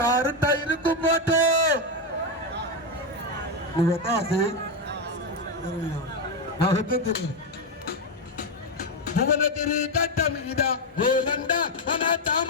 கருத்தா இருக்கும் போட்டு தெரியும் கட்டம் இதா தாம